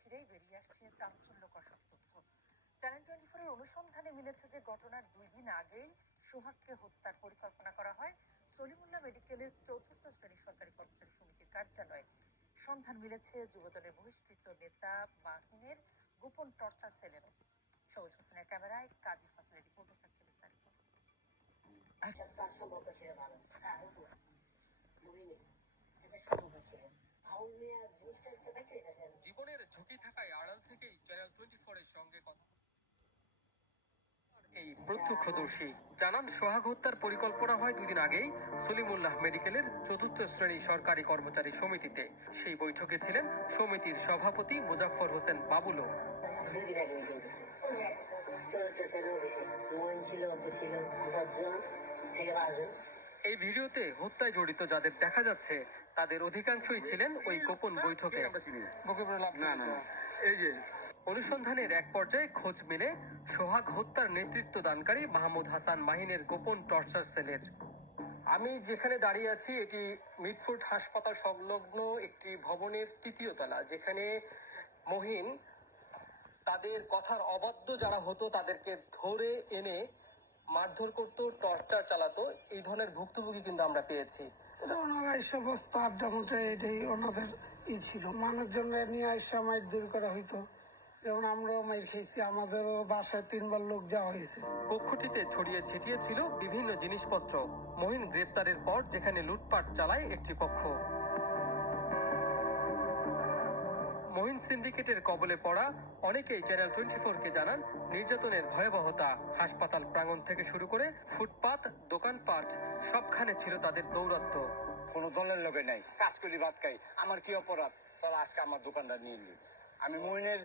ঘিরেই বেরিয়ে আসছে চাঞ্চল্যকর সব তথ্য। চ্যানেল 24 এর অনুসন্ধানে মিলেছে যে ঘটনার 2 দিন আগেই সোহাগকে হত্যার পরিকল্পনা করা হয় সলিমুল্লাহ মেডিকেলের 4র্থ শ্রেণী সরকারি কর্মচারী সমিতির কার্যালয়ে। সন্ধান মিলেছে যুবদলের বহিষ্কৃত নেতা মাহিনের গোপন টর্চার সেলেরও। সবুজ হোসেনের ক্যামেরায় কাজী ফাসলের রিপোর্টে থাকছে বিস্তারিত। জীবনের ঝুঁকি থাকায় আড়াল থেকেই চ্যানেল 24 এর সঙ্গে এই প্রত্যক্ষদর্শী জানান সোহাগ হত্যার পরিকল্পনা হয় 2 দিন আগেই সলিমুল্লাহ মেডিকেলের 4র্থ শ্রেণী সরকারি কর্মচারী সমিতিতে। সেই বৈঠকে ছিলেন সমিতির সভাপতি মোজাফফর হোসেন বাবুলও। এই ভিডিওতে হত্যায় জড়িত যাদের দেখা যাচ্ছে তাদের অধিকাংশই ছিলেন ওই গোপন বৈঠকে। অনুসন্ধানের এক পর্যায়ে খোঁজ মেলে সোহাগ হত্যার নেতৃত্ব দানকারী মাহমুদ হাসান মাহিনের গোপন টর্চার সেলের। আমি যেখানে দাঁড়িয়ে আছি এটি মিটফোর্ড হাসপাতাল সংলগ্ন একটি ভবনের 3য় তলা, যেখানে মহিন তাদের কথার অবাধ্য যারা হতো তাদেরকে ধরে এনে মারধর করতো, টর্চার চালাতো। এই ধরনের ভুক্তভোগী কিন্তু আমরা পেয়েছি। ওনারা এই সমস্ত আড্ডা মুঠে এটাই ওনাদের ছিল। মানুষজন নিয়ে এসে মাইর দূর করা হইতো, যেমন আমরাও মাইর খেয়েছি, আমাদেরও বাসায় 3বার লোক যাওয়া হয়েছে। কক্ষটিতে ছড়িয়ে ছিটিয়ে ছিল বিভিন্ন জিনিসপত্র। মহিন গ্রেপ্তারের পর যেখানে লুটপাট চালায় একটি পক্ষ। মহিন সিন্ডিকেটের কবলে পড়া অনেকেই চ্যানেল 24-কে জানান নির্যাতনের ভয়াবহতা। হাসপাতাল প্রাঙ্গণ থেকে শুরু করে ফুটপাত, দোকানপাট সবখানে ছিল তাদের দৌরাত্ম্য। কোনো দলের লোকে নাই, কাজ করি ভাত খাই, আমার কি অপরাধ তোরা আজকে আমার দোকানটা নিয়ে নিলি? আমি মহিনের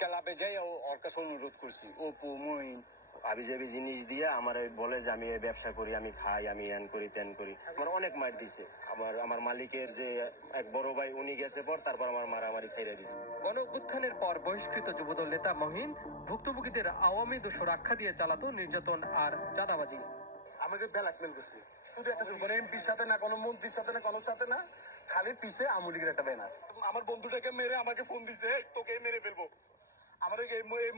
ক্লাবে যাই ওর কাছে অনুরোধ করছি, অপু মহিন আবি যাবি জিনিস দিয়ে আমার বলে যে আমি ব্যবসা করি, আমি খাই, আমি এন করি তেন করি। আমার অনেক মার দিছে। আমার মালিকের যে এক বড় ভাই উনি গেছে পর, তারপর আমার মারামারি ছেড়ে দিছে। গণ অভ্যুত্থানের পর বহিষ্কৃত যুবদল নেতা মহিন ভুক্তভোগীদের আওয়ামী দোষর আখ্যা দিয়ে চালাতো নির্যাতন আর চাঁদাবাজি। আমাকে ব্ল্যাকমেল করছে, শুধু একটা এমপির সাথে না, কোনো মন্ত্রীর সাথে না, কোনো সাথে না, খালি পিছে আমুলিগের একটা ব্যানার। আমার বন্ধুটাকে মেরে আমাকে ফোন দিছে, তোকে মেরে ফেলবো। আমার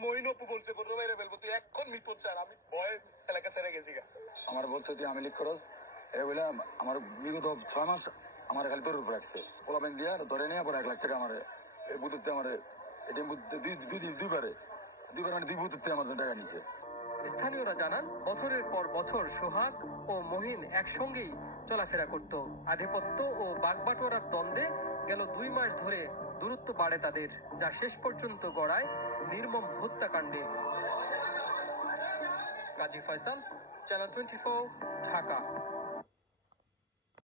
মহিন অপু বলছে মেরে ফেলবো, তুই এখন মিটপোট চার। আমি ভয়ে এলাকা ছেড়ে গেছি। আমার বলছে তুই আমি লিখ খরচ এটা বলে আমার বিগত 6 মাস আমার খালি তোর উপর রাখছে। পোলাপেন দিয়া ধরে নিয়ে পরে 1 লাখ টাকা আমার বুথুতে আমার এটিএম বুথতে দুইবারে মানে 2 বুথতে আমার টাকা নিছে। স্থানীয়রা জানান বছরের পর বছর সোহাগ ও মহিন একসঙ্গেই চলাফেরা করত। আধিপত্য ও বাগবাটোয়ারার দ্বন্দ্বে গেল 2 মাস ধরে দূরত্ব বাড়ে তাদের, যা শেষ পর্যন্ত গড়ায় নির্মম হত্যাকাণ্ডে। কাজী ফয়সাল, চ্যানেল 24, ঢাকা।